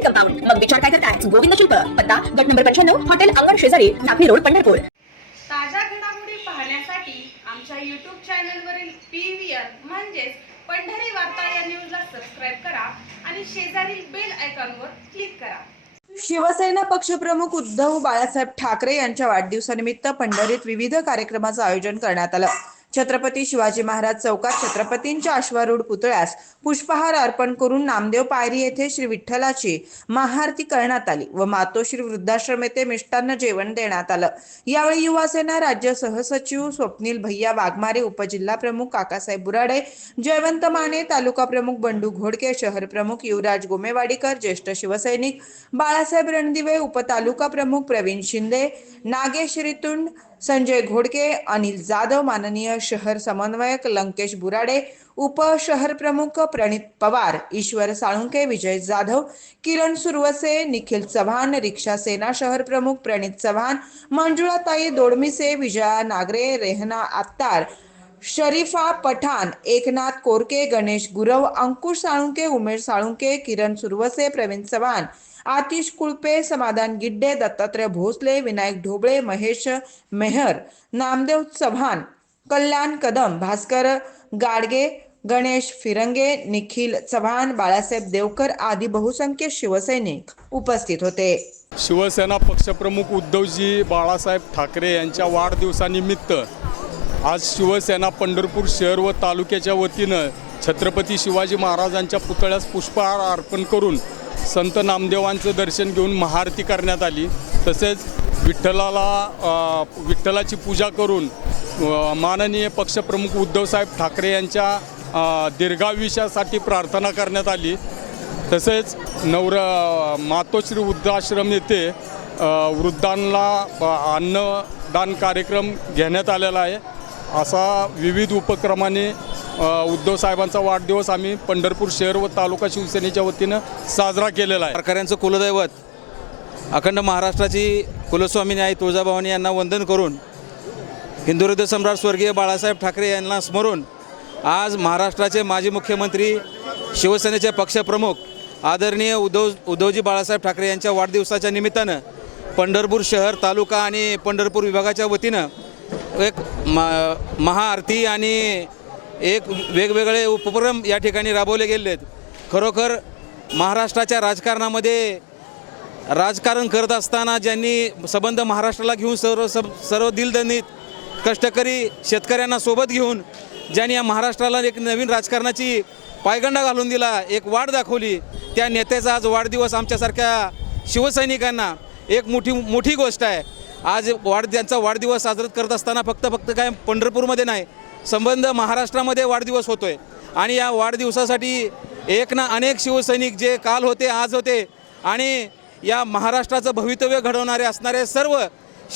Compound मग विचार काय करताय? गोविंद शिल्प पत्ता गट नंबर पंच्याण्णव हॉटेल अंगण शेजारी नागरी रोड पंढरपूर. ताज्या घडामोडी पाहण्यासाठी आमच्या यूट्यूब चॅनलवरील पी व्ही आर म्हणजेच पंढरी वार्ता या न्यूजला सबस्क्राईब करा आणि शेजारील बेल आयकॉनवर क्लिक करा. शिवसेना पक्षप्रमुख उद्धव बाळासाहेब ठाकरे यांच्या वाढदिवसानिमित्त पंढरीत विविध कार्यक्रमाचं आयोजन करण्यात आलं. छत्रपती शिवाजी महाराज चौकात छत्रपतींच्या अश्वारूढ पुतळ्यास पुष्पहार अर्पण करून नामदेव पायरी येथे श्री विठ्ठलाची महाआरती करण्यात आली व मातोश्री वृद्धाश्रम येथे मिष्टान्न जेवण देण्यात आलं. यावेळी युवासेना राज्य सहसचिव स्वप्नील भैया वाघमारे उपजिल्हा प्रमुख काकासाहेब बुराडे जयवंत माने तालुका प्रमुख बंडू घोडके शहर प्रमुख युवराज गोमेवाडीकर ज्येष्ठ शिवसैनिक बाळासाहेब रणदिवे उपतालुका प्रमुख प्रवीण शिंदे नागेश रितुंड संजय घोडके अनिल जाधव माननीय शहर समन्वयक लंकेश बुराडे उप शहर प्रमुख प्रणित पवार ईश्वर साळुंके विजय जाधव किरण सुरवसे निखिल चव्हाण रिक्षा सेना शहर प्रमुख प्रणित चव्हाण मंजुळाताई दोडमिसे विजया नागरे रेहना आत्तार शरीफा पठाण एकनाथ कोरके गणेश गुरव अंकुश साळुंके उमेश साळुंके किरण सुरवसे प्रवीण चव्हाण आतिश कुळपे समाधान गिड्डे दत्तात्रय भोसले विनायक ढोबळे महेश मेहर नामदेव चव्हाण कल्याण कदम भास्कर गाडगे गणेश फिरंगे निखिल चव्हाण बाळासाहेब देवकर आदी बहुसंख्य शिवसैनिक उपस्थित होते. शिवसेना पक्षप्रमुख उद्धवजी बाळासाहेब ठाकरे यांच्या वाढदिवसानिमित्त आज शिवसेना पंढरपूर शहर व तालुक्याच्या वतीनं छत्रपती शिवाजी महाराजांच्या पुतळ्यास पुष्पहार अर्पण करून संत नामदेवांचं दर्शन घेऊन महाआरती करण्यात आली. तसेच विठ्ठलाला विठ्ठलाची पूजा करून माननीय पक्षप्रमुख उद्धवसाहेब ठाकरे यांच्या अ, दीर्घायुष्यासाठी प्रार्थना करण्यात आली. तसेच नवर मातोश्री वृद्धाश्रम येथे वृद्धांना अन्नदान कार्यक्रम घेण्यात आलेला आहे. असा विविध उपक्रमाने उद्धव साहेबांचा वाढदिवस आम्ही पंढरपूर शहर व तालुका शिवसेनेच्या वतीनं साजरा केलेला आहे. सरकारांचं कुलदैवत अखंड महाराष्ट्राची कुलस्वामिनी आई तुळजाभवानी यांना वंदन करून हिंदू सम्राट स्वर्गीय बाळासाहेब ठाकरे यांना स्मरून आज महाराष्ट्राचे माजी मुख्यमंत्री शिवसेनेचे पक्षप्रमुख आदरणीय उद्धव उद्धवजी बाळासाहेब ठाकरे यांच्या वाढदिवसाच्या निमित्तानं पंढरपूर शहर तालुका आणि पंढरपूर विभागाच्या वतीनं एक म महाआरती आणि एक वेगवेगळे उपक्रम या ठिकाणी राबवले गेले आहेत खरोखर महाराष्ट्राच्या राजकारणामध्ये राजकारण करत असताना ज्यांनी संबंध महाराष्ट्राला घेऊन सर्व सब सर्व दिलदनीत कष्टकरी शेतकऱ्यांना सोबत घेऊन ज्यांनी या महाराष्ट्राला एक नवीन राजकारणाची पायगंडा घालून दिला एक वाढ दाखवली त्या नेत्याचा आज वाढदिवस आमच्यासारख्या शिवसैनिकांना एक मोठी मोठी गोष्ट आहे. आज वाढ त्यांचा वाढदिवस साजरा करत असताना फक्त फक्त काय पंढरपूरमध्ये नाही संबंध महाराष्ट्रामध्ये वाढदिवस होतोय. आणि या वाढदिवसासाठी एक ना अनेक शिवसैनिक जे काल होते आज होते आणि या महाराष्ट्राचं भवितव्य घडवणारे असणारे सर्व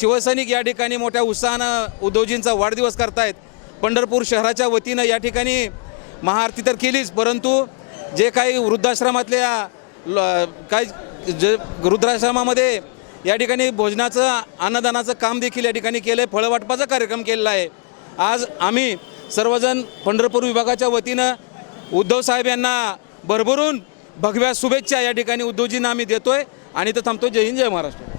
शिवसैनिक या ठिकाणी मोठ्या उत्साहानं उद्धवजींचा वाढदिवस करतायत. पंढरपूर शहराच्या वतीनं या ठिकाणी महाआरती तर केलीच परंतु जे काही वृद्धाश्रमातल्या ल- काही जे वृद्धाश्रमामध्ये या ठिकाणी भोजनाचं अन्नदानाचं काम देखील या ठिकाणी केलं आहे फळवाटपाचा कार्यक्रम केलेला आहे. आज आम्ही सर्वजण पंढरपूर विभागाच्या वतीनं उद्धव साहेब यांना भरभरून भगव्या शुभेच्छा या ठिकाणी उद्धवजींना आम्ही देतोय. आणि इथं थांबतो जय हिंद जय महाराष्ट्र.